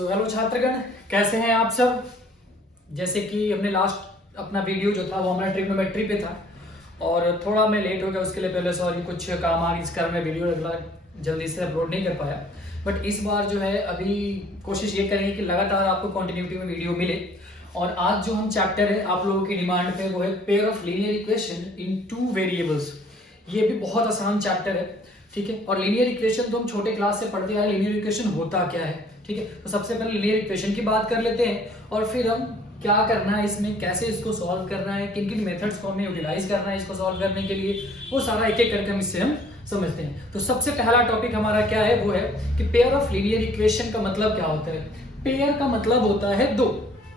Hello छात्रगण, कैसे हैं आप सब। जैसे कि हमने लास्ट अपना वीडियो जो था वो हमारा ट्रिग्नोमेट्री पे था और थोड़ा मैं लेट हो गया, उसके लिए पहले सॉरी, कुछ काम आ गया इस कारण मैं वीडियो जल्दी से अपलोड नहीं कर पाया। बट इस बार जो है अभी कोशिश ये करेंगे कि लगातार आपको कंटिन्यूटी में वीडियो मिले। और आज जो हम चैप्टर है आप लोगों की डिमांड पे वो है pair of linear equation in two variables. ये भी बहुत आसान चैप्टर है, ठीक है। और लीनियर इक्वेशन तो हम छोटे क्लास से पढ़ते आ रहे हैं, लीनियर इक्वेशन होता क्या है, ठीक है। तो सबसे पहले लीनियर इक्वेशन की बात कर लेते हैं और फिर हम क्या करना है इसमें, कैसे इसको सॉल्व करना है, किन किन मेथड्स को हमें यूटिलाइज करना है इसको सॉल्व करने के लिए, वो सारा एक एक करके हम इससे हम समझते हैं। तो सबसे पहला टॉपिक हमारा क्या है, वो है कि पेयर ऑफ लीनियर इक्वेशन का मतलब क्या होता है। पेयर का मतलब होता है दो,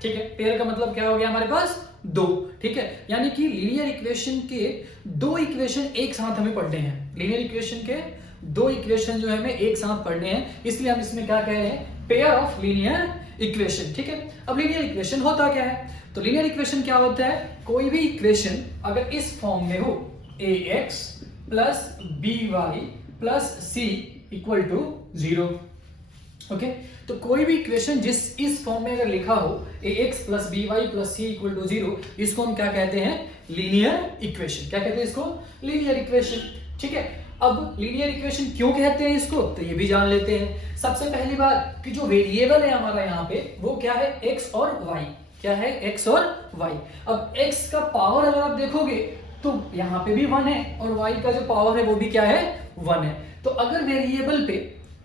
ठीक है। पेयर का मतलब क्या हो गया हमारे पास, दो, ठीक है। यानी कि लीनियर इक्वेशन के दो इक्वेशन एक साथ हमें पढ़ने हैं। लीनियर इक्वेशन के दो इक्वेशन जो है हमें एक साथ पढ़ने हैं, इसलिए हम इसमें क्या कह रहे हैं, पेयर ऑफ लीनियर इक्वेशन, ठीक है। अब लीनियर इक्वेशन होता क्या है, तो लीनियर इक्वेशन क्या होता है, कोई भी इक्वेशन अगर इस फॉर्म में हो ax plus by plus c equal to 0, okay. तो कोई भी इक्वेशन जिस इस फॉर्म में अगर लिखा हो ax plus by plus c equal to 0, इसको हम क्या कहते हैं, लीनियर इक्वेशन। क्या कहते हैं इसको, लीनियर इक्वेशन, ठीक है। अब लीनियर इक्वेशन क्यों कहते हैं इसको, तो ये भी जान लेते हैं। सबसे पहली बात कि जो वेरिएबल है हमारा यहाँ पे वो क्या है, x और y। क्या है, x और y। अब x का पावर अगर आप देखोगे तो यहाँ पे भी 1 है और y का जो पावर है वो भी क्या है, 1 है। तो अगर वेरिएबल पे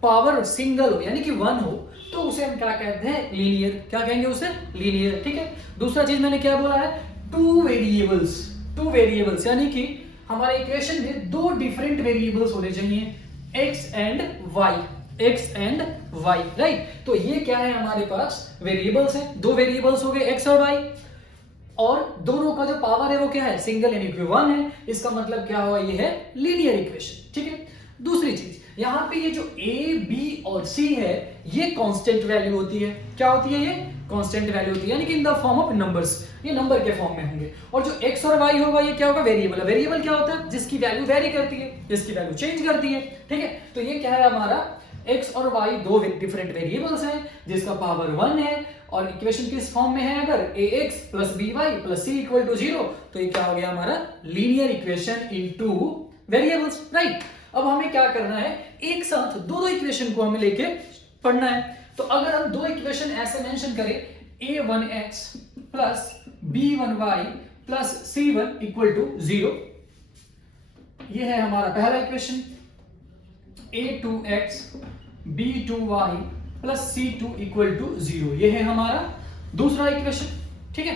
पावर सिंगल हो यानी कि 1 हो तो उसे हम क्या कहते हैं, लीनियर। क्या कहेंगे उसे, लीनियर, ठीक है। दूसरा चीज मैंने क्या बोला है, टू वेरिएबल्स यानी कि हमारे इक्वेशन में दो डिफरेंट वेरिएबल्स होने चाहिए, x एंड y, राइट। तो ये क्या है, हमारे पास वेरिएबल्स है, दो वेरिएबल्स हो गए x और y, और दोनों का जो पावर है वो क्या है, सिंगल यानी कि 1 है। इसका मतलब क्या हुआ, ये है लीनियर इक्वेशन, ठीक है। दूसरी चीज, यहाँ पे ये जो a b और c है ये कांस्टेंट वैल्यू होती है। क्या होती है, ये कांस्टेंट वैल्यू होती है, यानी कि in the form of numbers, ये नंबर के फॉर्म में होंगे। और जो x और y होगा ये क्या होगा, वेरिएबल। वेरिएबल क्या होता है, जिसकी वैल्यू वेरी करती है, जिसकी वैल्यू चेंज करती है, ठीक है। तो ये क्या है, हमारा x और y दो डिफरेंट वेरिएबल्स हैं जिसका पावर 1 है और इक्वेशन किस फॉर्म में है, अगर ax plus by plus c equal to 0, तो ये क्या हो गया हमारा, linear equation in two variables, right. अब हमें क्या करना है, एक साथ दो दो इक्वेशन को हमें लेके पढ़ना है। तो अगर हम दो इक्वेशन ऐसे मेंशन करें a1x plus b1y plus c1 equal to 0, ये है हमारा पहला equation. a2x b2y plus c2 equal to 0, ये है हमारा दूसरा इक्वेशन, ठीक है।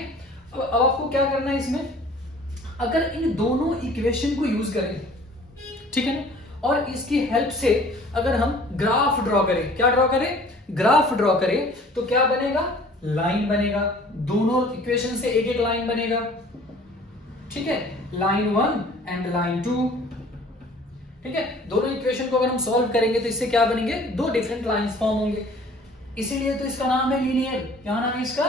अब आपको क्या करना है इसमें, अगर इन दोनों इक्वेशन को यूज करें, ठीक है ना, और इसकी हेल्प से अगर हम ग्राफ ड्रॉ करें, क्या ड्रॉ करें, ग्राफ ड्रॉ करें, तो क्या बनेगा, लाइन बनेगा। दोनों इक्वेशन से एक एक लाइन बनेगा, ठीक है, लाइन 1 एंड लाइन 2, ठीक है। दोनों इक्वेशन को अगर हम सॉल्व करेंगे तो इससे क्या बनेंगे, दो डिफरेंट लाइंस फॉर्म होंगे, इसीलिए तो इसका नाम है लीनियर। क्या नाम है इसका,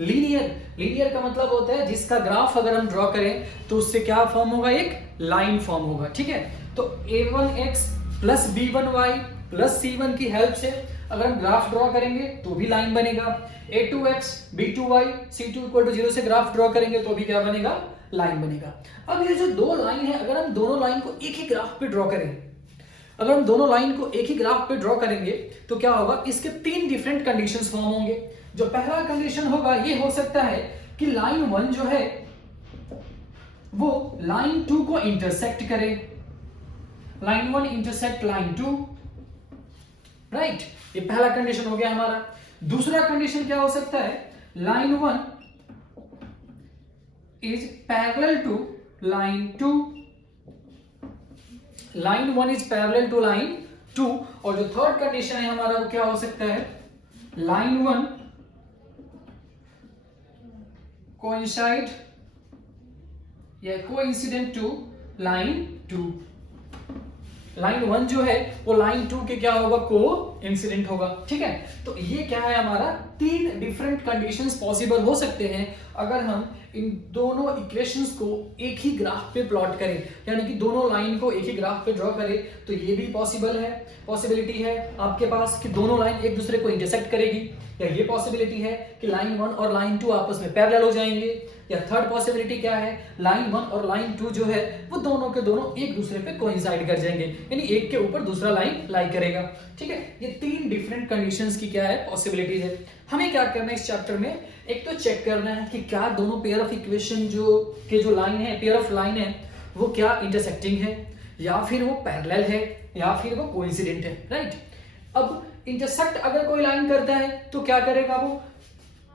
लीनियर। लीनियर का मतलब होता है जिसका ग्राफ अगर हम ड्रॉ करें तो उससे क्या फॉर्म होगा, एक लाइन फॉर्म होगा, ठीक है। तो a1x plus b1y plus c1 की हेल्प से अगर हम ग्राफ ड्रॉ करेंगे तो भी लाइन बनेगा। a2x b2y c2 equal to 0 से ग्राफ ड्रॉ करेंगे तो भी क्या बनेगा, लाइन बनेगा। अब ये जो दो लाइन है, अगर हम दोनों लाइन को एक ही ग्राफ पे ड्रॉ करें, अगर हम दोनों लाइन को एक ही ग्राफ पे ड्रॉ करेंगे तो क्या होगा, इसके तीन डिफरेंट कंडीशंस फॉर्म होंगे। जो पहला कंडीशन होगा ये हो सकता है कि लाइन 1 जो है वो लाइन 2 को इंटरसेक्ट करे, लाइन 1 इंटरसेक्ट लाइन 2, राइट। ये पहला कंडीशन हो गया हमारा। दूसरा कंडीशन क्या हो सकता है, line 1 is parallel to line 2, line 1 is parallel to line 2। और जो थर्ड कंडीशन है हमारा वो क्या हो सकता है, लाइन 1 कोइंसाइड या कोइंसिडेंट टू लाइन 2, लाइन 1 जो है वो लाइन 2 के क्या होगा, को इंसिडेंट होगा। ठीक है, तो ये क्या है हमारा, 3 डिफरेंट कंडीशंस पॉसिबल हो सकते हैं अगर हम इन दोनों इक्वेशंस को एक ही ग्राफ पे प्लॉट करें, यानी कि दोनों लाइन को एक ही ग्राफ पे ड्रॉ करें। तो ये भी पॉसिबल है, पॉसिबिलिटी है आपके पास कि दोनों लाइन एक दूसरे को इंटरसेक्ट करेगी, या ये पॉसिबिलिटी है कि लाइन 1 और लाइन 2 आपस में पैरेलल हो जाएंगे, या थर्ड पॉसिबिलिटी क्या है, लाइन 1 और लाइन 2 जो है वो दोनों के दोनों एक दूसरे पे कोइंसाइड कर जाएंगे, यानी एक के ऊपर दूसरा लाइन लाई करेगा। ठीक है, ये 3 डिफरेंट कंडीशंस की क्या है, पॉसिबिलिटीज है। हमें क्या करना है इस चैप्टर में, एक तो चेक करना है कि क्या दोनों पेयर ऑफ इक्वेशन जो लाइन है, पेयर ऑफ लाइन है, वो क्या इंटरसेक्टिंग है, या फिर वो पैरेलल है, या फिर वो कोइंसिडेंट है। राइट, अब इंटरसेक्ट अगर कोई लाइन करता है तो क्या करेगा, वो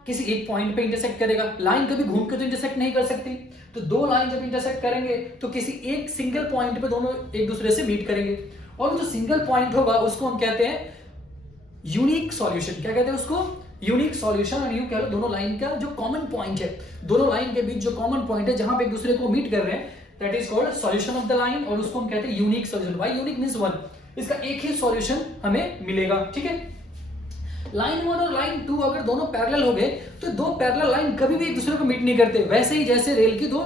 किसी एक पॉइंट पे इंटरसेक्ट करेगा। लाइन कभी घूम के तो इंटरसेक्ट नहीं कर सकती, तो दो लाइन जब इंटरसेक्ट करेंगे तो किसी एक सिंगल पॉइंट पे दोनों एक दूसरे से मीट करेंगे, और जो सिंगल पॉइंट होगा उसको हम कहते हैं यूनिक सॉल्यूशन। क्या कहते हैं उसको, यूनिक सॉल्यूशन। और यूं कह लो दोनों लाइन का जो कॉमन पॉइंट है, दोनों लाइन के बीच जो कॉमन पॉइंट है जहां पे एक दूसरे को मीट कर रहे हैं, that is called solution of the line, और उसको हम कहते हैं unique solution. Why unique means one, इसका एक ही सॉल्यूशन हमें मिलेगा। ठीक है, लाइन 1 और लाइन 2 अगर दोनों पैरेलल हो गए तो दो पैरेलल लाइन कभी भी एक दूसरे को मीट नहीं करते। वैसे ही जैसे रेल की दो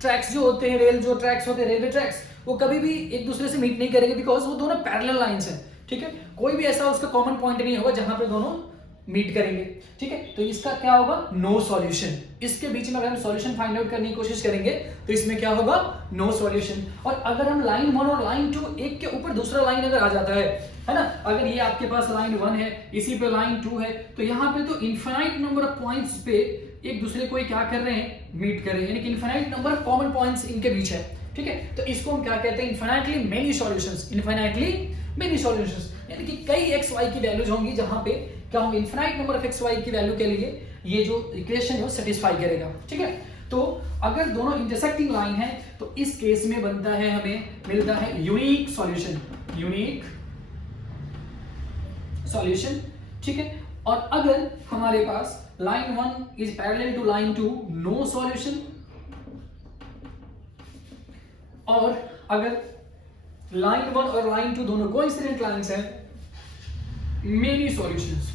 ट्रैक्स जो होते हैं, रेल जो ट्रैक्स होते हैं, रेलवे ट्रैक्स, वो कभी भी एक दूसरे से मीट नहीं करेंगे, बिकॉज वो दोनों पैरेलल लाइंस हैं। ठीक है, कोई भी ऐसा उसका कॉमन पॉइंट नहीं होगा जहां पे दोनों मीट करेंगे। ठीक है, तो इसका क्या होगा, नो सॉल्यूशन। इसके बीच में अगर हम सॉल्यूशन फाइंड आउट करने की कोशिश करेंगे तो इसमें क्या होगा, नो सॉल्यूशन। और अगर हम लाइन 1 और लाइन 2 एक के ऊपर दूसरा लाइन अगर आ जाता है ना, अगर ये आपके पास लाइन 1 है, इसी पे लाइन 2 है, तो यहाँ पे तो इनफाइनाइट नंबर ऑफ पॉइंट्स पे एक दूसरे को क्या कर रहे हैं, मीट कर रहे हैं, यानी कि infinite number of common points इनके बीच है। ठीक है, तो इसको हम क्या कहते हैं, infinitely many solutions. Infinitely many solutions यानी कि कई एक्स वाई की वैल्यूज होंगी जहां पे क्या होंगे, infinite number of X Y की वैल्यू के लिए ये जो इक्वेशन है वो सेटिस्फाई करेगा। ठीक है, तो अगर दोनों इंटरसेक्टिंग लाइन है तो इस केस में बनता है, हमें मिलता है यूनिक सॉल्यूशन, यूनिक सॉल्यूशन। ठीक है, और अगर हमारे पास line 1 is parallel to line 2, no solution. और अगर लाइन 1 और लाइन 2 दोनों कोइंसिडेंट लाइंस हैं, many solutions.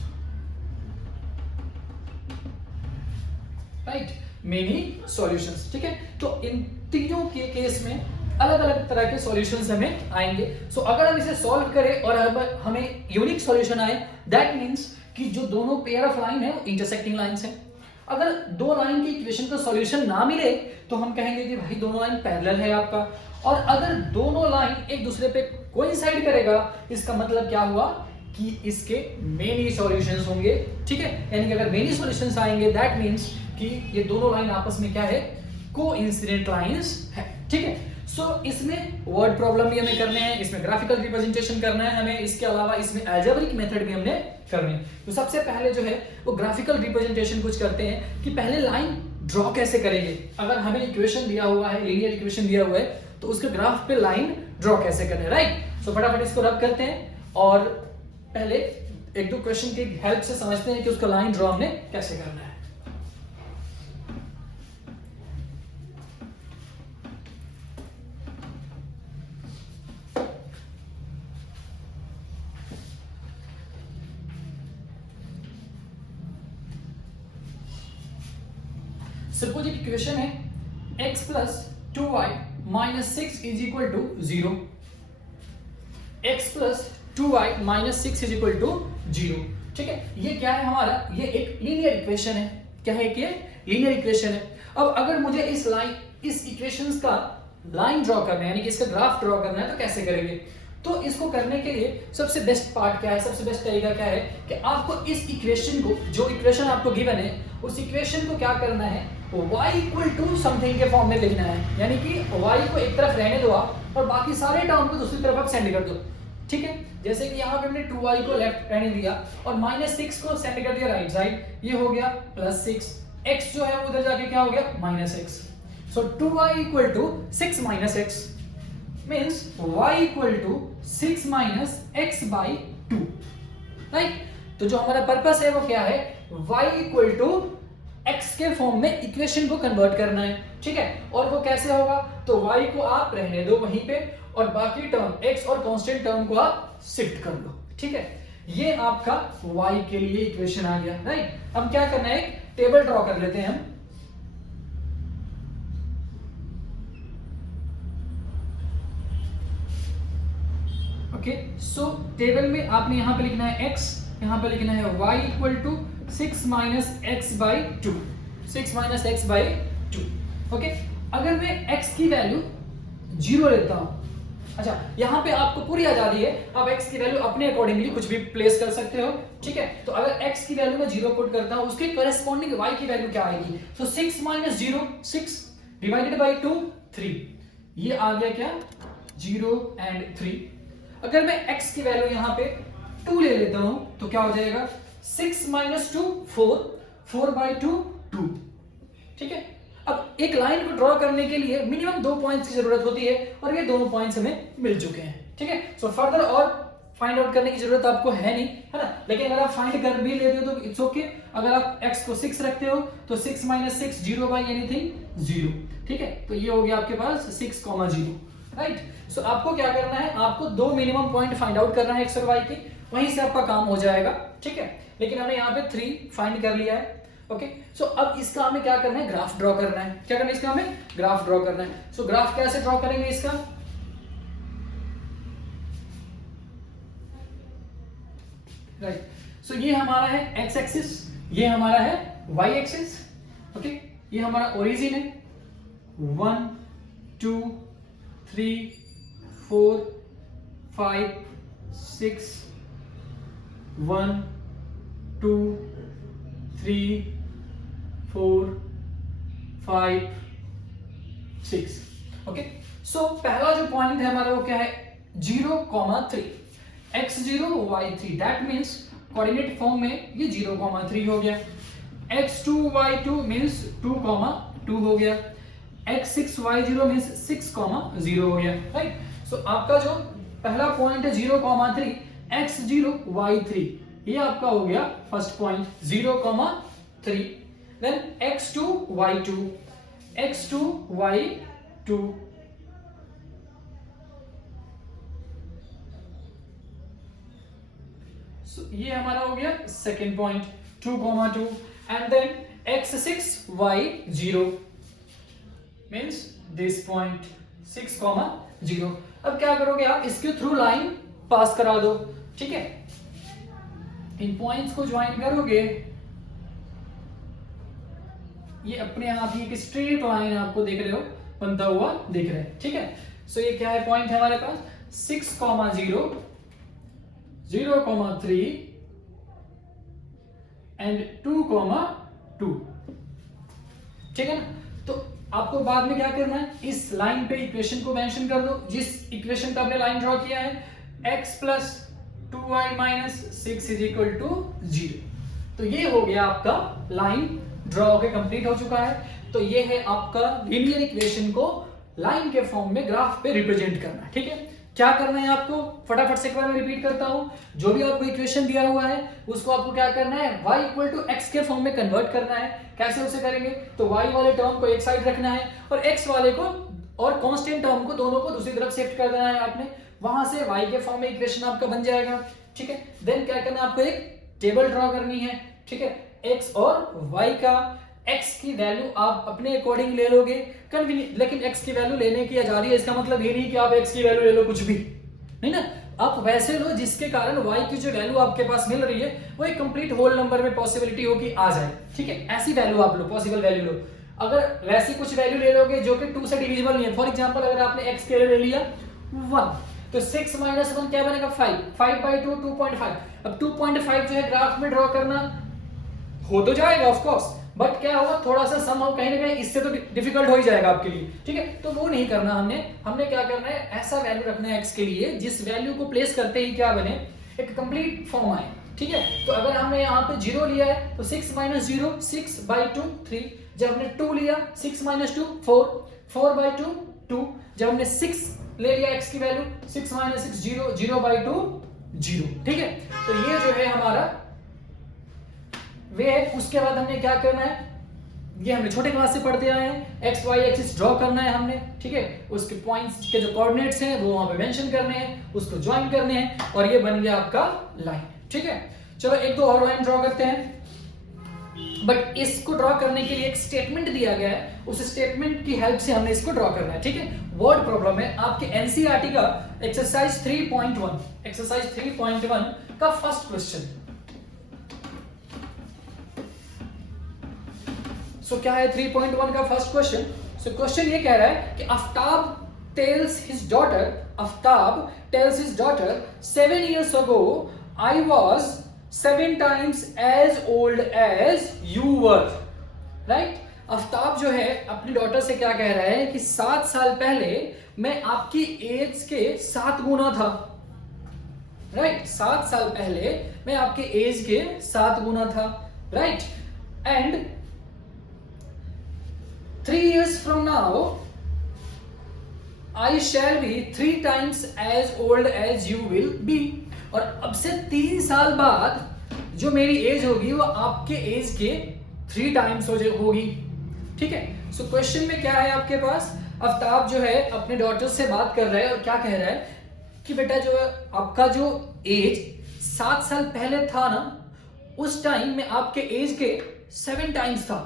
Right, many solutions. ठीक है, तो इन तीनों के केस में अलग अलग तरह के सॉल्यूशंस हमें आएंगे। सो अगर हम इसे सॉल्व करें और हमें यूनिक सॉल्यूशन आए, दैट मींस कि जो दोनों पेयर ऑफ लाइन है वो इंटरसेक्टिंग लाइंस हैं। अगर दो लाइन की इक्वेशन का सॉल्यूशन ना मिले तो हम कहेंगे कि भाई दोनों लाइन पैरेलल है आपका। और अगर दोनों लाइन एक दूसरे पे कोइंसाइड करेगा, इसका मतलब क्या हुआ कि इसके मेनी सॉल्यूशंस होंगे। ठीक है, यानी कि अगर मेनी सॉल्यूशंस आएंगे दैट मींस कि ये दोनों लाइन आपस में क्या है, कोइंसिडेंट लाइंस है। ठीक है, सो इसमें वर्ड प्रॉब्लम भी हमें करने हैं, इसमें ग्राफिकल रिप्रेजेंटेशन करना है हमें, इसके अलावा इसमें अलजेब्रिक मेथड भी हमने करने हैं। तो सबसे पहले जो है वो ग्राफिकल रिप्रेजेंटेशन कुछ करते हैं कि पहले लाइन ड्रॉ कैसे करेंगे। अगर हमें इक्वेशन दिया हुआ है, लीनियर इक्वेशन दिया हुआ है, तो उसके ग्राफ पे लाइन ड्रॉ कैसे करना है। राइट, सो फटाफट इसको रब करते हैं और पहले एक दो क्वेश्चन की हेल्प से समझते हैं कि उसका लाइन ड्रॉ हमने कैसे करना है। सपोज एक इक्वेशन है x plus 2y minus 6 is equal to 0। x plus 2y minus 6 is equal to 0। ठीक है, ये क्या है हमारा, ये एक लीनियर इक्वेशन है। क्या है कि लीनियर इक्वेशन है। अब अगर मुझे इस इक्वेशंस का लाइन ड्रॉ करना है, यानी कि इसका ग्राफ ड्रॉ करना है, तो कैसे करेंगे। तो इसको करने के लिए सबसे बेस्ट पार्ट क्या है, सबसे बेस्ट तरीका क्या है कि आपको इस इक्वेशन को, जो इक्वेशन आपको गिवन है, उस इक्वेशन को क्या करना है, y इक्वल टू समथिंग के फॉर्म में लिखना है। यानी कि y को एक तरफ रहने दो आप और बाकी सारे टर्म को दूसरी तरफ आप सेंड कर दो। ठीक है, जैसे कि यहाँ पे हमने 2y को लेफ्ट रहने दिया और -6 को सेंड कर दिया राइट साइड, ये हो गया +6। x जो है उधर जाके क्या हो गया, -x। So 2y equal to 6 - x means y equal to 6 - x by 2। Right, तो जो हमारा पर्पस है वो क्या है, y इक्वल टू x के फॉर्म में इक्वेशन को कन्वर्ट करना है, ठीक है। और वो कैसे होगा, तो y को आप रहने दो वहीं पे और बाकी टर्म x और कांस्टेंट टर्म को आप शिफ्ट कर लो, ठीक है। ये आपका y के लिए इक्वेशन आ गया, राइट। अब क्या करना है, एक टेबल ड्रॉ कर लेते हैं हम। ओके, सो टेबल में आपने यहां पे लिखना है x, यहां पे लिखना है y equal to 6 minus X by 2, 6 minus X by 2। Okay, अगर मैं x की वैल्यू 0 लेता हूं, अच्छा यहां पे आपको पूरी आजादी है, आप x की वैल्यू अपने अकॉर्डिंगली कुछ भी प्लेस कर सकते हो, ठीक है। तो अगर x की वैल्यू में 0 पुट करता हूं, उसके करेस्पॉन्डिंग y की वैल्यू क्या आएगी, सो 6 माइनस 0 6 डिवाइडेड बाई 2 3, ये आ गया क्या 0 एंड 3। अगर मैं x की वैल्यू यहां पे 2 ले लेता हूं तो क्या हो जाएगा 6 माइनस 2 4, 4 बाई 2 2, ठीक है। अब एक लाइन को ड्रॉ करने के लिए मिनिमम 2 पॉइंट्स की जरूरत होती है और ये दोनों पॉइंट्स हमें मिल चुके हैं, ठीक है। सो फर्दर और फाइंड आउट करने की जरूरत आपको है नहीं, है ना। लेकिन अगर आप फाइंड कर भी लेते हो तो इट्स ओके। अगर आप x को 6 रखते हो तो 6 माइनस 6 0 बाई एनीथिंग 0, ठीक है। तो ये हो गया आपके पास 6, 0, राइट। सो आपको क्या करना है, आपको 2 मिनिमम पॉइंट फाइंड आउट करना है x और y के, वहीं से आपका काम हो जाएगा, ठीक है। लेकिन हमने यहाँ पे 3 फाइंड कर लिया है, ओके। सो अब इसका हमें क्या करना है, ग्राफ ड्रॉ करना है। क्या करना है इसका, हमें ग्राफ ड्रॉ करना है। सो ग्राफ कैसे ड्रॉ करेंगे इसका, राइट। सो ये हमारा है एक्स एक्सिस, ये हमारा है वाई एक्सिस, ओके। ये हमारा ओरिजिन है 1 2 3 4 5 6 1 2 3 4 5 6, ओके। सो पहला जो पॉइंट है हमारा वो क्या है 0,3, x0 y3, that means coordinate form में ये 0,3 हो गया। x2 y2 मीन्स 2,2 हो गया। x6 y0 मीन्स 6,0 हो गया, राइट। सो आपका जो पहला पॉइंट है 0,3 x0 y3, ये आपका हो गया first point 0,3। Then x2 y2, x2 y2, ये हमारा हो गया second point 2,2 and then x6 y0 means this point 6,0। अब क्या करोगे आप, इसके थ्रू लाइन पास करा दो, ठीक है। इन पॉइंट्स को ज्वाइन करोगे, ये अपने आप ही एक स्ट्रेट लाइन आपको देख रहे हो बनता हुआ दिख रहा है, ठीक है। सो ये क्या है पॉइंट है हमारे पास 6,0 0,3 एंड 2,2, ठीक है ना। तो आपको बाद में क्या करना है, इस लाइन पे इक्वेशन को मेंशन कर दो, जिस इक्वेशन पे आपने लाइन ड्रॉ किया है x plus 2y minus 6 is equal to 0। तो ये हो गया आपका लाइन ड्रॉ होकर कंप्लीट हो चुका है। तो ये है आपका लीनियर इक्वेशन को लाइन के फॉर्म में ग्राफ पे रिप्रेजेंट करना, ठीक है। क्या करना है आपको, फटाफट से एक बार मैं रिपीट करता हूं। जो भी आपको इक्वेशन दिया हुआ है उसको आपको क्या करना है, y इक्वल टू एक्स के फॉर्म में कन्वर्ट करना है। कैसे उसे करेंगे, तो y वाले टर्म को एक साइड रखना है और x वाले को और कांस्टेंट टर्म को दोनों को दूसरी तरफ शिफ्ट कर देना है आपने। वहां से y के फॉर्म में इक्वेशन आपका बन जाएगा, ठीक है। देन क्या करना है, आपको एक टेबल ड्रॉ करनी है, ठीक है। x और y का x की वैल्यू आप अपने अकॉर्डिंग ले लोगे कन्वीनियंट, लेकिन x की वैल्यू लेने की आजादी है। इसका मतलब ये नहीं कि आप x की वैल्यू ले लो कुछ भी नहीं ना, आप वैसे लो जिसके कारण y की जो वैल्यू आपके पास मिल रही है वो एक कंप्लीट होल नंबर में पॉसिबिलिटी हो कि आ जाए, ठीक है। ऐसी वैल्यू आप लो, पॉसिबल वैल्यू लो। अगर वैसी कुछ वैल्यू ले लोगे जो कि 2 से डिविजिबल नहीं है, फॉर एग्जांपल अगर आपने x के लिए ले लिया 1 तो 6 माइनस 1 क्या बनेगा 5, 5 बाई 2 2.5। अब 2.5 जो है ग्राफ में ड्रॉ करना हो तो जाएगा ऑफ कोर्स, बट क्या होगा थोड़ा सा समहाउ कहीं ना कहीं इससे तो डिफिकल्ट हो ही जाएगा आपके लिए, ठीक है। तो वो नहीं करना हमने क्या करना है, ऐसा वैल्यू रखना है x के लिए जिस वैल्यू को प्लेस करते ही क्या बने, एक कंप्लीट फॉर्म आए, ठीक है। तो अगर हमने यहाँ पे 0 लिया है तो 6 माइनस 0 6 बाई 2 3, जब हमने 2 लिया 6 माइनस 2 4, 4 बाई 2 2, जब हमने 6 ले लिया x की वैल्यू 6 माइनस 6 0, 0 बाई 2 0, ठीक है। तो ये जो है हमारा वे है। उसके बाद हमने क्या करना है, ये हमने छोटे क्लास से पढ़ते आए हैं। एक्स वाई एक्सिस ड्रॉ करना है हमने, ठीक है, उसके पॉइंट्स के जो कोऑर्डिनेट्स हैं वो वहां पे मेंशन करने हैं, उसको ज्वाइन करने हैं, और ये बन गया आपका लाइन, ठीक है। चलो एक दो और लाइन ड्रॉ करते हैं, बट इसको ड्रॉ करने के लिए एक स्टेटमेंट दिया गया है, उस स्टेटमेंट की हेल्प से हमने इसको ड्रॉ करना है, ठीक है। वर्ड प्रॉब्लम है आपके एनसीईआरटी का एक्सरसाइज 3.1, एक्सरसाइज 3.1 का फर्स्ट क्वेश्चन। सो क्या है 3.1 का फर्स्ट क्वेश्चन? सो क्वेश्चन ये कह रहा है कि Aftab tales his daughter 7 years ago I was 7 times as old as you were, right. Aftab जो है अपनी डॉटर से क्या कह रहा है कि 7 साल पहले मैं आपकी एज के 7 गुना था, राइट। 7 साल पहले मैं आपके एज के 7 गुना था, right. And 3 years from now I shall be 3 times as old as you will be, और अब से 3 साल बाद जो मेरी एज होगी वो आपके एज के 3 टाइम्स होगी, ठीक है। सो क्वेश्चन में क्या है आपके पास, आफ्ताब जो है अपने डॉटर से बात कर रहा है और क्या कह रहा है कि बेटा जो आपका जो एज 7 साल पहले था ना, उस टाइम में आपके एज के 7 टाइम्स था।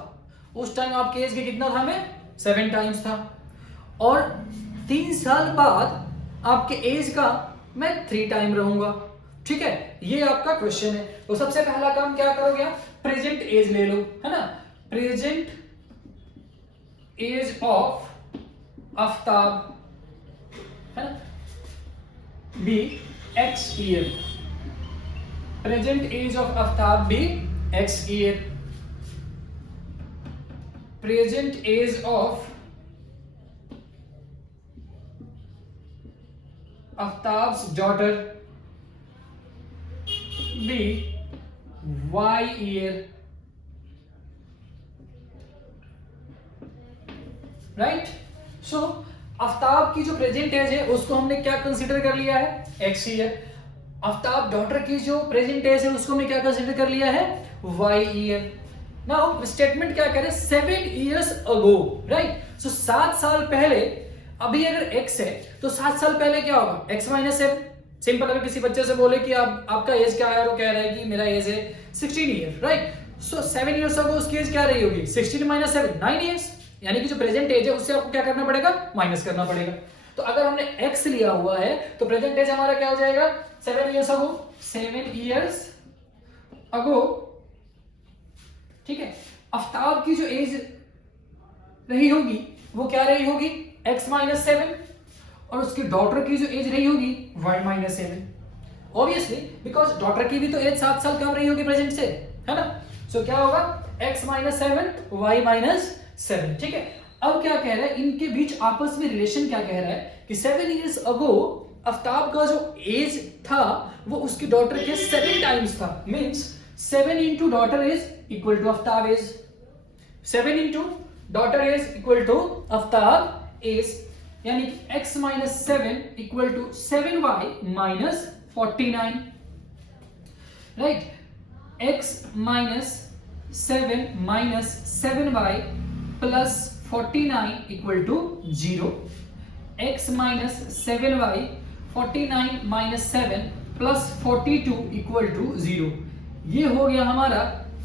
उस टाइम आपके एज के कितना था? मैं 7 टाइम्स था, और 3 साल बाद आपके एज का मैं 3 टाइम रहूंगा, ठीक है। ये आपका क्वेश्चन है। तो सबसे पहला काम क्या करोगे आप? प्रेजेंट एज ले लो, है ना। प्रेजेंट एज ऑफ आफ्ताब, है ना, be x year. Present age of Aftab be x year. Present age of Aftab's daughter be y year, right. So Aftab की जो प्रेजेंट एज है उसको हमने क्या कंसीडर कर लिया है? x year. आफ्ताब डॉटर की जो प्रेजेंट एज है उसको हमने क्या कंसीडर कर लिया है? y year. नाउ स्टेटमेंट क्या कह रहे हैं? 7 years ago, राइट। सो 7 साल पहले, अभी अगर x है तो 7 साल पहले क्या होगा? x minus 7। सिंपल, अगर किसी बच्चे से बोले कि आपका एज क्या है, वो कह रहा है कि मेरा एज है 16 ईयर, राइट। सो 7 years ago उसकी एज क्या रही होगी? 16 माइनस 7 9 years, यानी कि जो प्रेजेंट एज है उससे आपको क्या करना पड़ेगा? माइनस करना पड़ेगा। तो अगर हमने x लिया हुआ है तो प्रेजेंट एज हमारा क्या हो जाएगा? 7 years ago, 7 years ago, ठीक है। आफ्ताब की जो एज रही होगी वो क्या रही होगी? x माइनस 7, और उसकी डॉटर की जो एज रही होगी y minus 7। Obviously because daughter की भी तो एज 7 साल कम रही होगी प्रेजेंट से, है ना। सो क्या होगा? x माइनस 7 y माइनस 7, ठीक है। अब क्या कह रहा है, इनके बीच आपस में रिलेशन क्या कह रहा है कि 7 years ago आफ्ताब का जो एज था वो उसकी डॉटर के 7 टाइम्स था। Means 7 into daughter is equal to Aftab age. 7 into daughter is equal to Aftab age, यानी कि x minus 7 equal to 7y minus 49, right। x minus 7 minus 7y plus 49 equal to 0। x minus 7y 49 minus 7 plus 42 equal to 0। ये हो गया हमारा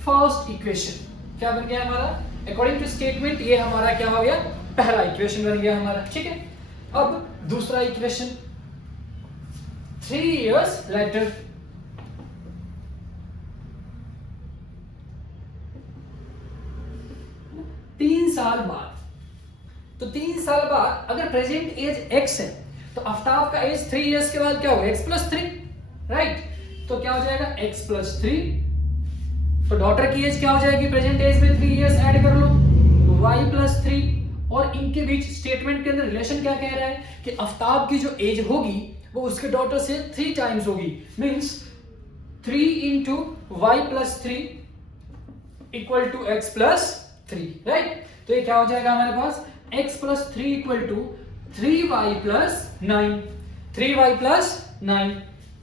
first equation. क्या बन गया हमारा? अकॉर्डिंग टू स्टेटमेंट ये हमारा क्या हो गया? पहला इक्वेशन बन गया हमारा, ठीक है। अब दूसरा इक्वेशन, 3 years later, तीन साल बाद। तो 3 साल बाद अगर प्रेजेंट एज x है तो आफ्ताब का एज 3 years के बाद क्या होगा? x plus 3, right. तो क्या हो जाएगा? x plus 3। तो डॉटर की एज क्या हो जाएगी? प्रेजेंट एज में 3 years ऐड कर लो, y plus 3। और इनके बीच स्टेटमेंट के अंदर रिलेशन क्या कह रहा है कि आफ्ताब की जो एज होगी वो उसके डॉटर से 3 टाइम्स होगी। Means 3 into y plus 3 equal to x plus 3, right. तो ये क्या हो जाएगा हमारे पास? x plus 3 equal to 3y plus 9। 3y plus 9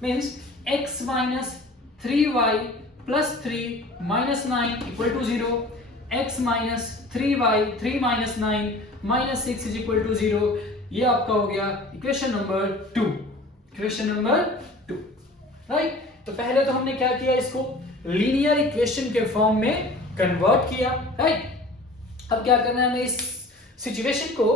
means x minus 3y plus 3 minus 9 equal to 0। x minus 3y 3 minus 9 minus 6 is equal to 0। ये आपका हो गया equation number 2, equation number 2, right. तो पहले तो हमने क्या किया, इसको लीनियर इक्वेशन के फॉर्म में कन्वर्ट किया, राइट। अब क्या करना है, हमें इस सिचुएशन को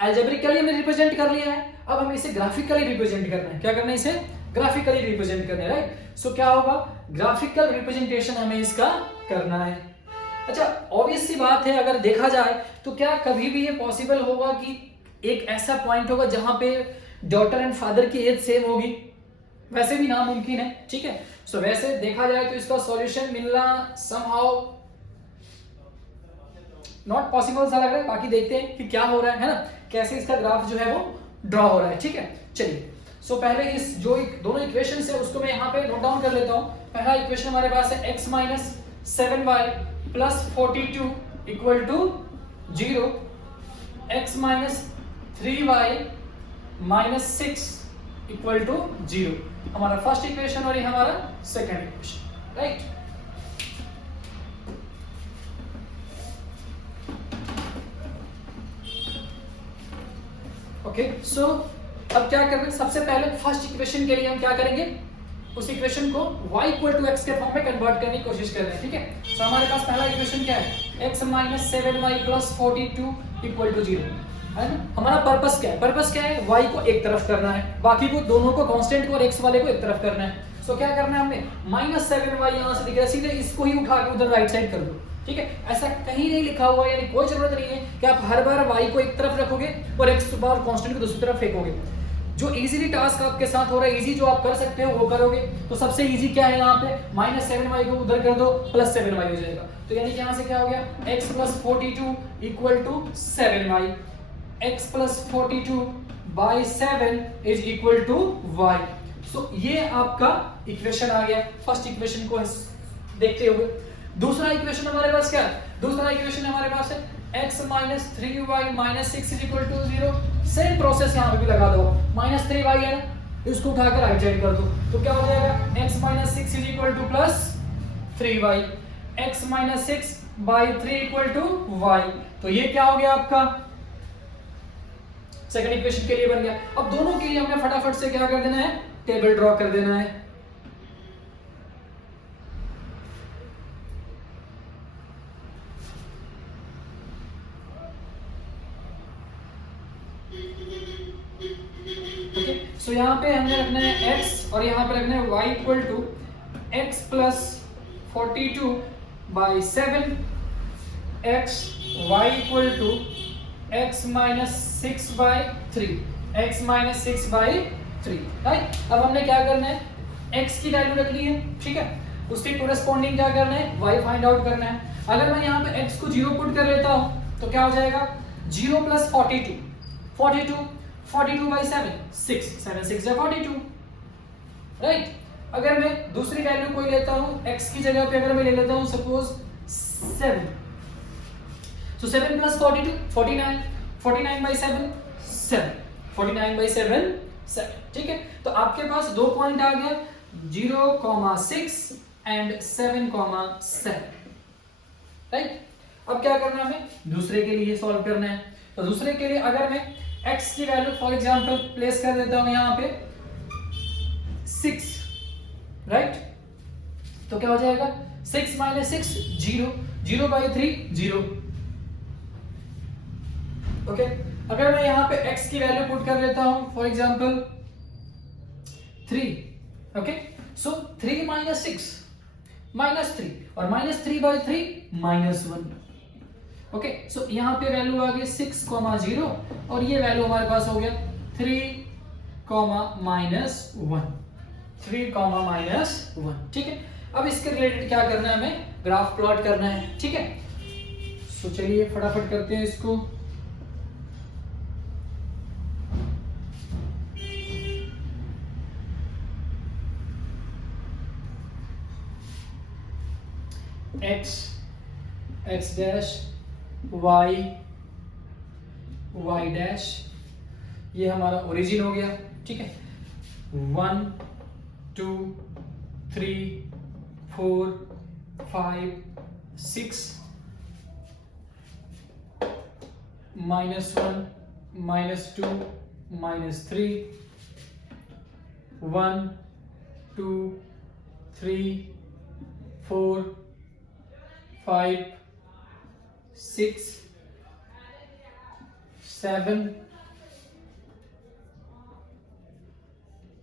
अलजेब्रिकली हमने रिप्रेजेंट कर लिया है, अब हमें इसे ग्राफिकली रिप्रेजेंट करना है। क्या करना है, इसे ग्राफिकली रिप्रेजेंट करना है, राइट। सो क्या होगा, ग्राफिकल रिप्रेजेंटेशन हमें इसका करना है। अच्छा, ऑब्वियस सी बात है, अगर देखा जाए तो क्या कभी भी ये पॉसिबल होगा कि एक ऐसा पॉइंट होगा जहां पे डॉटर एंड फादर की एज सेम होगी? वैसे भी नामुमकिन है, ठीक है। सो वैसे देखा जाए तो इसका सॉल्यूशन मिलना समहाउ नॉट पॉसिबल सा लग रहा है। बाकी देखते हैं कि क्या हो रहा है ना, कैसे इसका ग्राफ जो है वो ड्रॉ हो रहा है, ठीक है। चलिए, सो पहले इस जो दोनों इक्वेशंस है उसको मैं यहाँ पे नोट डाउन कर लेता हूँ। पहला इक्वेशन हमारे पास है x minus 7y plus 42 equal to 0, x minus 3y minus 6 equal to 0, हमारा फर्स्ट इक्वेशन और ये हमारा second equation, right. Okay, so अब क्या करना है, सबसे पहले फर्स्ट इक्वेशन के लिए हम क्या करेंगे, उस इक्वेशन को y इक्वल टू x के फॉर्म में कन्वर्ट करने की कोशिश कर रहे हैं, ठीक है। सो हमारे पास पहला इक्वेशन क्या है, x minus 7y plus 42 equal to 0, है ना। हमारा पर्पस क्या है, पर्पस क्या है, y को एक तरफ करना है, बाकी को दोनों को कांस्टेंट को और x वाले को एक तरफ करना है। सो क्या करना है हमने, माइनस 7y यहाँ से दिख रहा है, सीधे इसको ही उठा के उधर राइट साइड कर दो, ठीक है। ऐसा कहीं नहीं लिखा हुआ है, यानी कोई जरूरत नहीं है कि आप हर बार y को एक तरफ रखोगे और x बार कांस्टेंट को दूसरी तरफ फेंकोगे। जो इजीली टास्क आपके साथ हो रहा है, इजी जो आप कर सकते हो वो करोगे। तो सबसे इजी क्या है यहाँ पे, माइनस 7y को उधर कर दो, प्लस 7y हो जाएगा। तो यानी कि यहाँ से क्या हो गया, x plus 42 equal to 7y, x plus 42 by 7 is equal to y। So ये आपका इक्वेशन आ गया, फर्स्ट इक्वेशन को देखते हुए। दूसरा इक्वेशन हमारे पास क्या है, दूसरा इक्वेशन हमारे पास है x minus 3y minus 6 is equal to 0। Same process यहाँ पे भी लगा दो, माइनस 3y है ना, इसको उठाकर राइट साइड कर दो, तो क्या हो जाएगा, x minus 6 is equal to plus 3y, x minus 6 by 3 equal to y। तो ये क्या हो गया आपका सेकंड इक्वेशन के लिए बन गया। अब दोनों के लिए हमें फटाफट से क्या कर देना है, टेबल ड्रॉ कर देना है। सो यहाँ पे हमने रखना है x और यहाँ पे रखना है y equal to x plus 42 by 7, x y equal to x minus 6 by 3, x minus 6 by 3, right. अब हमने क्या करना है, x की वैल्यू रख ली है, ठीक है, उसके कोरेस्पॉन्डिंग क्या करना है, y फाइंड आउट करना है। अगर मैं यहाँ पे x को 0 पुट कर लेता हूँ तो क्या हो जाएगा, 0 प्लस 42 बाई 7, 6, 7 6 जा 42, राइट। अगर मैं दूसरी वैल्यू कोई लेता हूं x की जगह पे, अगर मैं ले लेता हूं suppose 7, so 7 plus 42 49, 49 by 7 7, 49 by 7 7, ठीक है। तो आपके पास दो पॉइंट आ गया, 0,6 एंड 7,7, राइट। अब क्या करना है, हमें दूसरे के लिए सॉल्व करना है। तो दूसरे के लिए अगर मैं x की वैल्यू फॉर एग्जांपल प्लेस कर देता हूं यहां पे 6, राइट। तो क्या हो जाएगा, 6 माइनस 6 0, 0 बाई 3 0, ओके। अगर मैं यहां पे x की वैल्यू पुट कर लेता हूं for example 3, okay. So 3 minus 6 minus 3 और माइनस 3 बाई 3 माइनस 1, ओके। सो यहाँ पे वैल्यू आ गई 6,0 और ये वैल्यू हमारे पास हो गया 3, माइनस 1, 3, माइनस 1, ठीक है। अब इसके रिलेटेड क्या करना है, हमें ग्राफ प्लॉट करना है, ठीक है। सो चलिए फटाफट करते हैं इसको। x डैश y डैश, ये हमारा ओरिजिन हो गया, ठीक है। 1 2 3 4 5 6 -1 -2 -3 1 2 3 4 5 6 7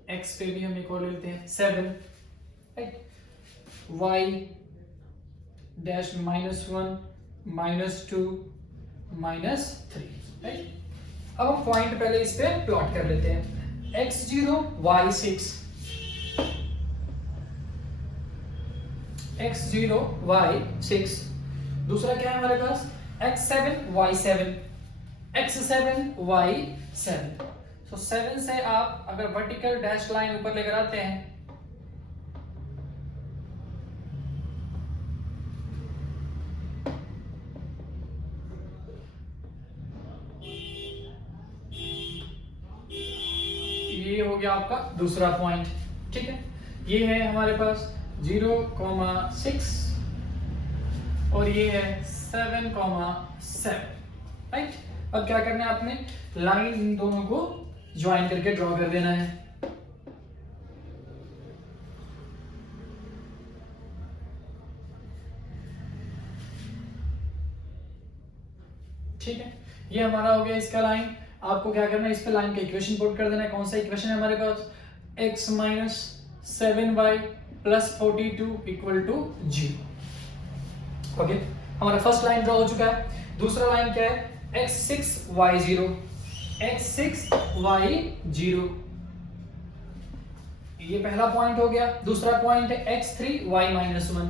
x पे भी हम एक और लेते हैं 7, राइट। y dash -1 -2 -3, right. अब हम पॉइंट पहले इस पे प्लॉट कर लेते हैं। x0 y6 x0 y6, दूसरा क्या है हमारे पास x7 y7 x7 y7। तो 7 से आप अगर वर्टिकल डैश लाइन ऊपर लेकर आते हैं ये हो गया आपका दूसरा पॉइंट, ठीक है। ये है हमारे पास 0,6 और ये है 7,7, राइट। अब क्या करना है आपने, लाइन इन दोनों को ज्वाइन करके ड्रॉ कर देना है। ठीक है, ये हमारा हो गया इसका लाइन। आपको क्या करना है, इस पे लाइन का इक्वेशन पुट कर देना है। कौन सा इक्वेशन है हमारे पास, x minus 7y plus 42 equal to 0। Okay, हमारा फर्स्ट लाइन ड्रॉ हो चुका है। दूसरा लाइन क्या है, x6y0 x6y0, ये पहला पॉइंट हो गया। दूसरा पॉइंट है x3y माइनस 1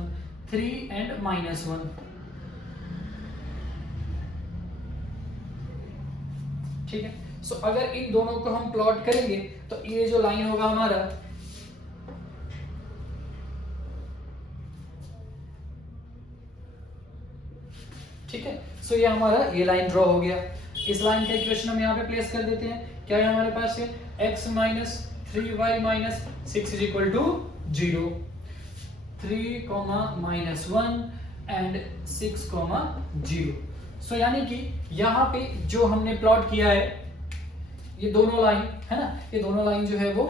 3 एंड -1, ठीक है। सो अगर इन दोनों को हम प्लॉट करेंगे तो ये जो लाइन होगा हमारा, ठीक है। सो ये हमारा ये लाइन ड्रॉ हो गया। इस लाइन का इक्वेशन हम यहाँ पे प्लेस कर देते हैं। क्या है हमारे पास है, x minus 3y minus 6 is equal to 0, 3 -1 and 6 0। So यानी कि यहाँ पे जो हमने प्लॉट किया है, ये दोनों लाइन है ना, ये दोनों लाइन जो है वो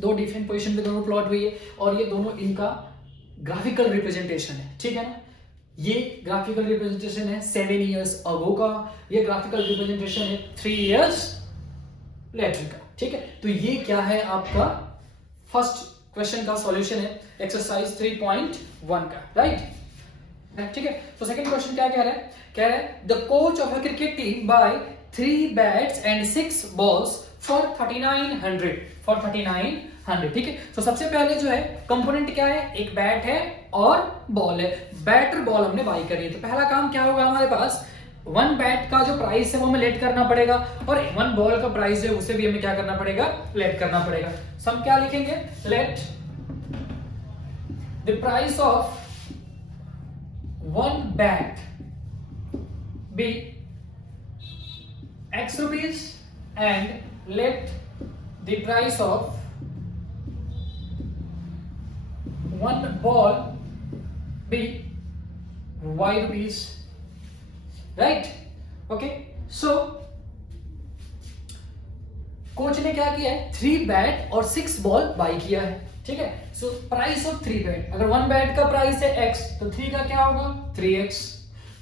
दो डिफरेंट पोजीशन पे दोनों प्लॉट हुई है और ये दोनों इनका ग्राफिकल रिप्रेजेंटेशन है, ठीक है ना। ये ग्राफिकल रिप्रेजेंटेशन है 7 इयर्स अगो का, ये ग्राफिकल रिप्रेजेंटेशन है 3 इयर्स लेटर का, ठीक है। तो ये क्या है, आपका फर्स्ट क्वेश्चन का सॉल्यूशन है एक्सरसाइज 3.1 का, राइट, ठीक है। तो सेकंड क्वेश्चन क्या कह रहा है, कह रहा है the coach of a cricket team buy 3 bats and 6 balls for 3900, ठीक है। तो सबसे पहले जो है कंपोनेंट क्या है, एक बैट है और बॉल है। बैट और बॉल हमने बाई करी है। तो पहला काम क्या होगा हमारे पास, 1 बैट का जो प्राइस है वो हमें लेट करना पड़ेगा और 1 बॉल का प्राइस है उसे भी हमें क्या करना पड़ेगा, लेट करना पड़ेगा। सो हम क्या लिखेंगे, let the price of 1 bat be x rupees and let the price of 1 ball be y rupees, right? Okay, so coach ने क्या किया है, 3 बैट और 6 बॉल बाई किया है, ठीक है। सो प्राइस ऑफ 3 बैट, अगर 1 बैट का प्राइस है x तो 3 का क्या होगा 3x,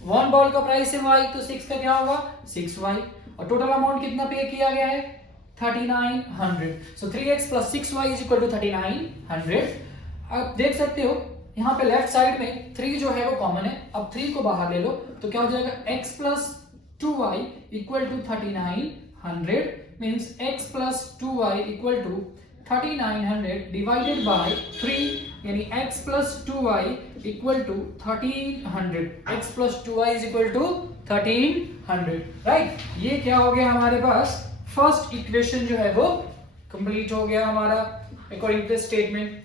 1 बॉल का प्राइस है y तो 6 का क्या होगा 6y, और टोटल अमाउंट कितना पे किया गया है 3900। So 3x plus 6y is equal to 3900। आप देख सकते हो यहाँ पे लेफ्ट साइड में 3 जो है वो कॉमन है। अब 3 को बाहर ले लो तो क्या हो जाएगा, x plus 2y equal to 3900 means x plus 2y equal to 3900 divided by 3, यानी x plus 2y equal to 1300, x plus 2y is equal to 1300, right. ये क्या हो गया हमारे पास, फर्स्ट इक्वेशन जो है वो कंप्लीट हो गया हमारा according to statement.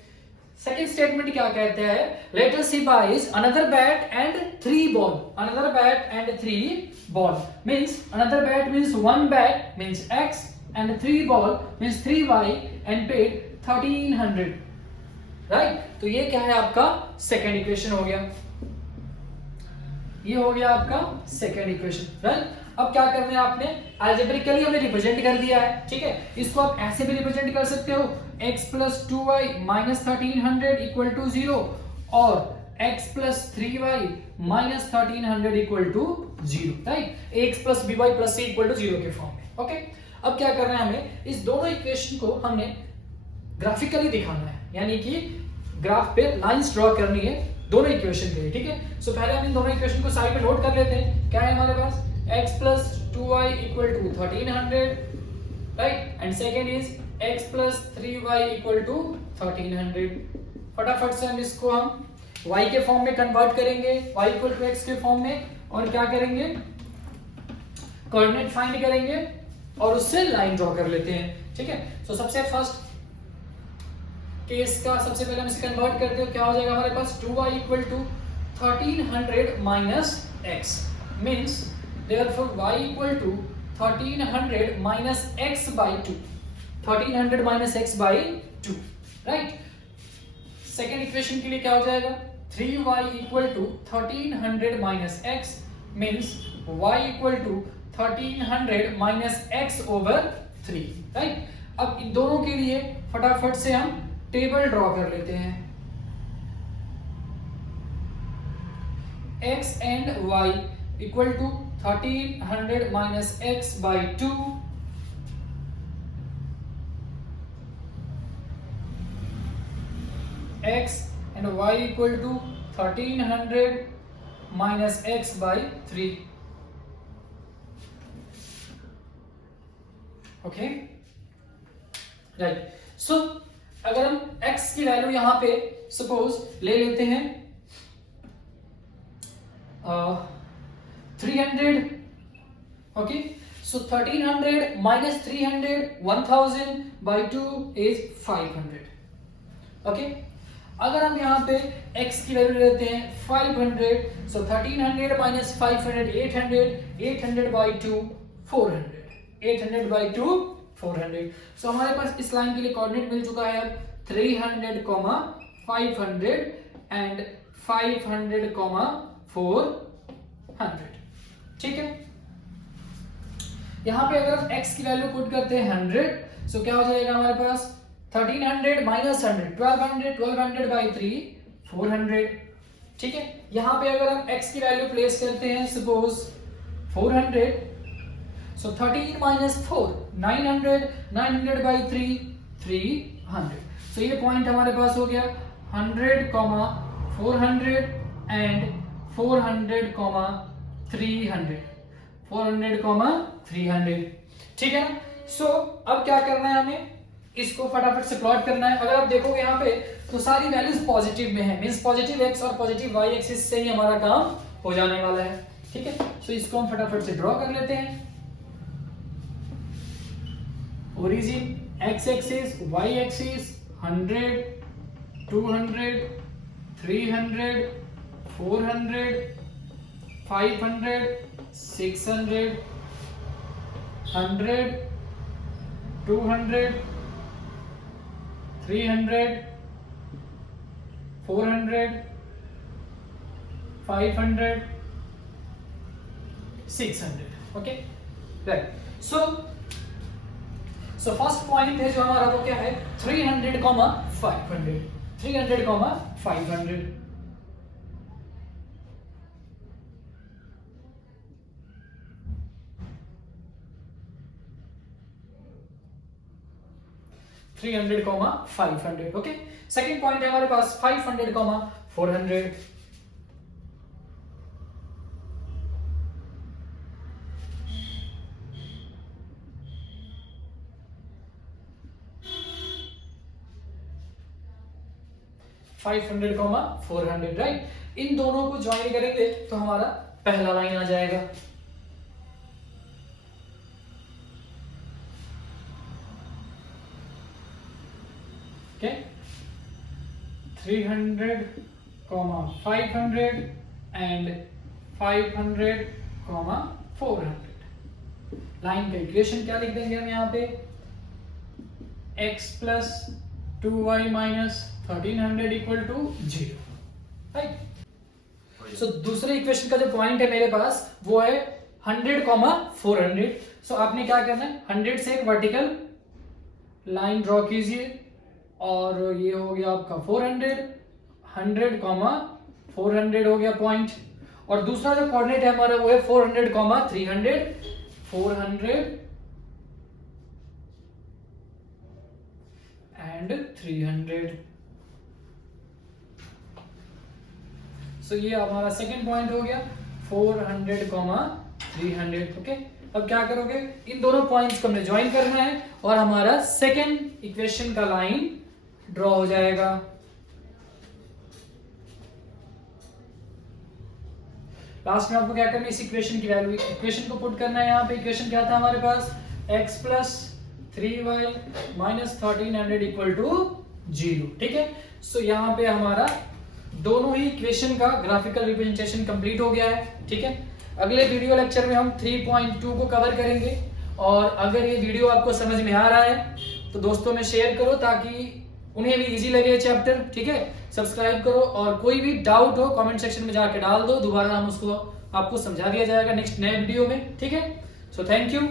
Second statement क्या कहते हैं, let us see buys another bat and 3 ball, another bat and 3 ball means another bat means 1 bat means x and 3 ball means 3y and paid 1300, right. तो ये क्या है आपका second equation हो गया, ये हो गया आपका सेकेंड इक्वेशन, राइट। अब क्या करना है आपने, अलजेब्रिकली हमने रिप्रेजेंट कर दिया है, ठीक है। इसको आप ऐसे भी रिप्रेजेंट कर सकते हो, x plus 2y minus 1300 equal to 0 और x plus 3y minus 1300 equal to 0, right. x plus by plus c equal to 0 के फॉर्म में, ओके। अब क्या करना है हमें, इस दोनों इक्वेशन को हमने ग्राफिकली दिखाना है, यानी कि ग्राफ पे लाइंस ड्रॉ करनी है दोनों इक्वेशन के लिए, ठीक है। सो पहले हम इन दोनों इक्वेशन को साइड पे नोट कर लेते हैं। क्या है हमारे पास, x plus 2y equal to 1300, right, and second is x plus 3y equal to 1300। फटाफट से हम इसको हम y के फॉर्म में कन्वर्ट करेंगे, y इक्वल टू x के फॉर्म में, और क्या करेंगे, कोऑर्डिनेट फाइंड करेंगे और उससे लाइन ड्रॉ कर लेते हैं, ठीक है। सो सबसे फर्स्ट केस का सबसे पहले हम इसे कन्वर्ट करते हैं। क्या हो जाएगा हमारे पास, 2y equal to 1300 minus x means therefore y equal to 1300 minus x by 2, 1300 minus x by 2, right. Second equation के लिए क्या हो जाएगा, 3y equal to 1300 minus x means y equal to 1300 minus x over 3, right. अब इन दोनों के लिए फटाफट से हम टेबल ड्रॉ कर लेते हैं। x and y equal to 1300 minus x by 2, x and y equal to 1300 minus x by 3, okay, right. So अगर हम x की वैल्यू यहां पे सपोज ले लेते हैं 300, okay. So 1300 minus 300 1000 by 2 is 500, okay. अगर हम यहाँ पे x की वैल्यू लेते हैं 500, सो 1300 माइनस 500 800, 800 बाई 2 400, 800 बाई 2 400। सो हमारे पास इस लाइन के लिए कोऑर्डिनेट मिल चुका है अब 300, 500 एंड 500, 400, ठीक है। यहां पे अगर हम x की वैल्यू पुट करते हैं 100, सो क्या हो जाएगा हमारे पास 1300 माइनस 100 1200, 1200 बाई 3 400, ठीक है। यहां पे अगर हम x की वैल्यू प्लेस करते हैं सपोज 400, सो 13 माइनस 4 900, 900 बाई 3 300। सो ये पॉइंट हमारे पास हो गया 100, 400 एंड 400, 300, 400, 300, ठीक है ना। सो अब क्या करना है हमें, इसको फटाफट से प्लॉट करना है। अगर आप देखोगे यहाँ पे तो सारी वैल्यूज पॉजिटिव में है, मींस पॉजिटिव x और पॉजिटिव y एक्सिस से ही हमारा काम हो जाने वाला है, ठीक है। सो इसको हम फटाफट से ड्रॉ कर लेते हैं। Origin x axis, y axis 100, 200, 300, 400, 500, 600, 100, 200, 300, 400, 500, 600, okay, right. So first point है जो हमारा वो क्या है 300, 500, 300, 500, $300, 500, ओके। सेकेंड पॉइंट है हमारे पास 500, 400, $500, 400, राइट। इन दोनों को ज्वाइन करेंगे तो हमारा पहला लाइन आ जाएगा। Okay, 300, 500 and 500, 400। लाइन का इक्वेशन क्या लिख देंगे हम यहाँ पे, x plus 2y minus 1300 equal to 0, right. So दूसरे इक्वेशन का जो पॉइंट है मेरे पास वो है 100,400। सो आपने क्या करना है, 100 से एक वर्टिकल लाइन ड्रॉ कीजिए और ये हो गया आपका 400, 100,400 हो गया पॉइंट। और दूसरा जो कोऑर्डिनेट है हमारा वो है 400,300, 400 एंड 300। सो ये हमारा सेकंड पॉइंट हो गया 400,300। ओके, अब क्या करोगे, इन दोनों पॉइंट्स को हमने ज्वाइन करना है और हमारा सेकंड इक्वेशन का लाइन ड्रॉ हो जाएगा। लास्ट में आपको क्या करना है, इस इक्वेशन की वैल्यू, इक्वेशन को पुट करना है। यहाँ पे इक्वेशन क्या था हमारे पास, x plus 3y minus 1300 equal to 0। ठीक है, सो यहाँ पे हमारा दोनों ही इक्वेशन का ग्राफिकल रिप्रेजेंटेशन कंप्लीट हो गया है। ठीक है, अगले वीडियो लेक्चर में हम 3.2 को कवर करेंगे। और अगर ये वीडियो आपको समझ में आ रहा है तो दोस्तों में शेयर करो ताकि उन्हें भी इजी लगे चैप्टर। ठीक है, सब्सक्राइब करो और कोई भी डाउट हो कमेंट सेक्शन में जाके डाल दो, दोबारा हम उसको आपको समझा दिया जाएगा नेक्स्ट नए वीडियो में। ठीक है, सो थैंक यू।